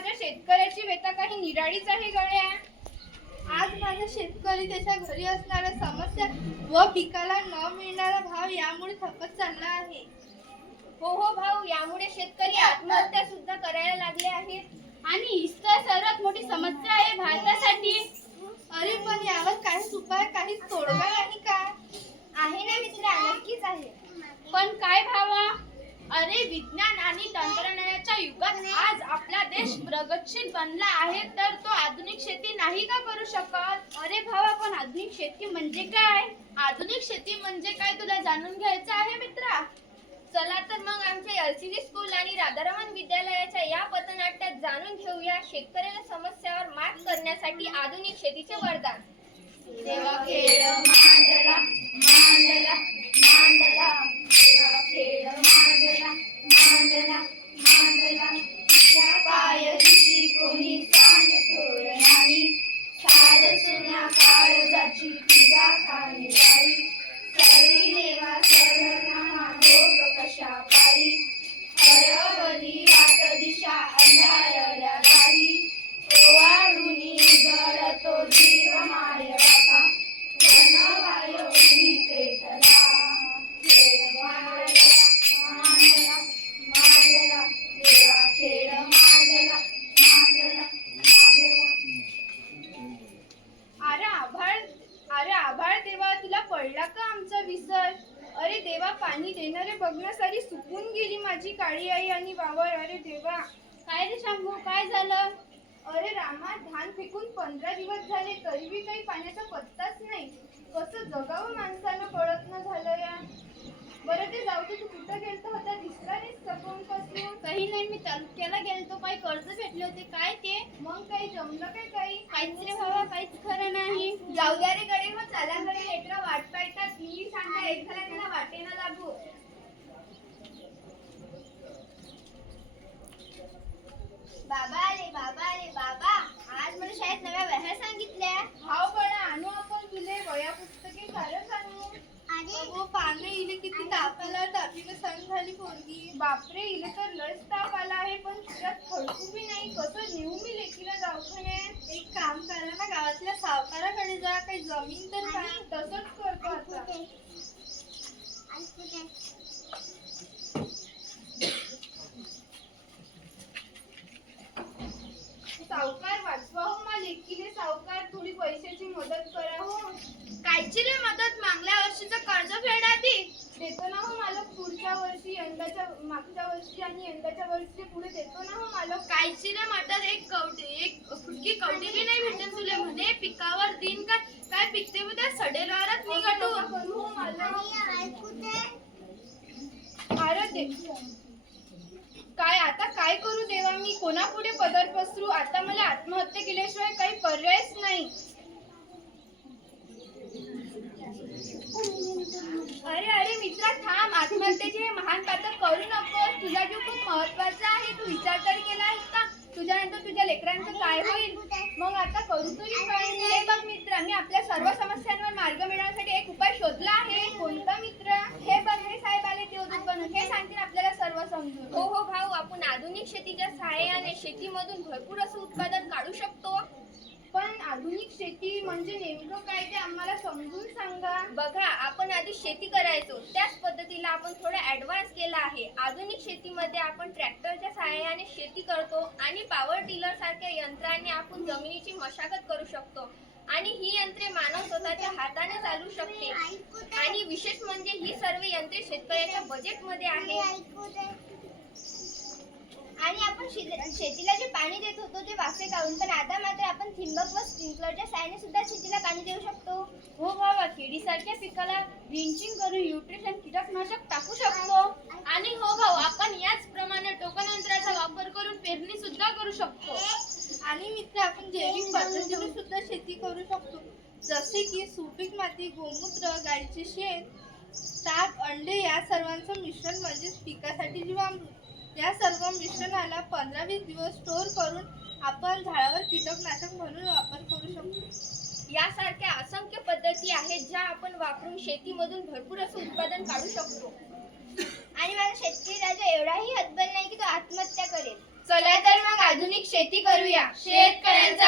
माझ्या शेतकऱ्याची व्यथा काही निराळीच आहे गळ्या आज माझा शेतकरी त्याच्या घरी असणाऱ्या समस्या व पिकाला न मिळणारा भाव यामुळे थकत चालला आहे. हो हो भाऊ यामुळे शेतकरी आत्महत्या सुद्धा करायला लागले आहेत. आणि हीच तर सर्वात मोठी समस्या आहे भारतासाठी. अरे पण यावर काहीच उपाय काहीच तोडगा नाही का? आहे ना मित्र नक्कीच आहे. पण काय भावा अरे विज्ञान आणि तंत्रज्ञानाच्या युगात आज आपला देश प्रगतशील बनला आहे तर तो आधुनिक शेती नाही का करू शकत? अरे भावा पण आधुनिक शेती म्हणजे काय? आधुनिक शेती म्हणजे काय तुला जाणून घ्यायचं आहे मित्रा? चला तर मग आमच्या एलसीडी स्कूल आणि राधारमण विद्यालयाच्या या पथनाट्यात जाणून घेऊया शेतकऱ्याला समस्यावर मात करण्यासाठी आधुनिक शेतीचे वरदान. देवा तुला पडला का आमचा विसर? अरे देवा पाणी देणारे बघणं सारी सुकून गेली माझी काळी आई आणि वावर अरे देवा काय रे शंभू काय झालं? अरे रामा धान फेकून पंधरा दिवस झाले तरी बी काही पाण्याचा पत्ताच नाही. कसं जगावं माणसानं कळत न झालं या? बरं ते जाऊ दे तू कुठं गेलतो? होता दिसला नाही पासून काही नाही मी तालुक्याला गेलतो काही कर्ज भेटले होते. काय ते? मग काही जमलं काय काही? काहीच रे बाबा काहीच खरं नाही. जाऊ द्या रे गडे मग चला लेकरं वाट पाहतात. मी एक झाला त्याला वाटेना लागू. बाबा रे बाबा रे बाबा. आज मला शाळेत नव्या वह्या सांगितल्या. हाव बापरे इले तर लस ताप आला आहे पण त्यात खडकू बी नाही. कसं नेऊ मी लेकीला दवाखान्यात? एक काम करा ना गावातल्या सावकाराकडे जा काही जमीन तर का तसंच करतो आता. सावकार वाचवा हो मा लेकीले सावकार. थोडी पैशाची मदत करा हो. कायची रे मदत मागल्या वर्षीचं कर्ज फेड आधी देतो ना हो मालक पुढच्या वर्षी यंदाच्या मागच्या वर्षी आणि यंदाच्या वर्षी पुढे देतो ना हो मालक? कायची रे मदत एक कवडी एक फुटकी कवडी बी नाही भेटेल तुले. म्हणे पिकावर दिन काय काय पिकते उद्या सडेल वारात हो मालक. अरे दे. काय आता काय करू देवा मी? कोणापुढे पदर पसरू? आता मला आत्महत्या केल्याशिवाय काही पर्यायच नाही. अरे अरे मित्रा थांब. आता करू तरी पण बघ मित्र मी आपल्या सर्व समस्यांवर मार्ग मिळवण्यासाठी एक उपाय शोधला आहे कोणता मित्र हे बघ हे साहेब आले ते उद्योग बनून हे सांगतील आपल्याला सर्व समजून हो हो भाऊ आपण आधुनिक शेतीच्या सहाय्याने शेतीमधून भरपूर असं उत्पादन काढू शकतो पण आधुनिक शेती म्हणजे नेमकं काय ते आम्हाला समजून सांगा. बघा आपण आधी शेती करायचो. त्याच पद्धतीला आपण थोडा ऍडव्हान्स केला आहे. आधुनिक शेतीमध्ये आपण ट्रॅक्टरच्या सहाय्याने शेती करतो आणि पॉवर टिलर सारख्या यंत्राने आपण जमिनीची मशागत करू शकतो. आणि ही यंत्रे मानव स्वतःच्या हाताने चालू शकते. आणि विशेष म्हणजे ही सर्व यंत्रे शेतकऱ्याच्या बजेटमध्ये आहे. आणि आपण शेतीला जे पाणी देत होतो ते वाफे काढून पण आता मात्र आपण ठिंबक व स्प्रिंकलरच्या साहाय्याने सुद्धा शेतीला पाणी देऊ शकतो. हो बाबा केळीसारख्या पिकाला ड्रिंचिंग करून न्यूट्रिशन कीटकनाशक टाकू शकतो. आणि हो भाऊ आपण याचप्रमाणे टोकन यंत्राचा वापर करून पेरणी सुद्धा करू शकतो. आणि मित्र आपण जैविक पद्धतीने सुद्धा शेती करू शकतो. जसे की सुपीक माती गोमूत्र गाईचे शेण ताक अंडे या सर्वांचं मिश्रण म्हणजेच पिकासाठी जीवामृत. या सर्व मिश्रणाला पंधरा वीस दिवस स्टोर करून आपण झाडावर कीटकनाशक म्हणून वापर करू शकतो. यासारख्या असंख्य पद्धती आहेत ज्या आपण वापरून शेतीमधून भरपूर असं उत्पादन काढू शकतो. आणि माझा शेतकरी राजा एवढाही हतबल नाही की तो आत्महत्या करेल. चला तर मग आधुनिक शेती करूया. शेतकऱ्यांचा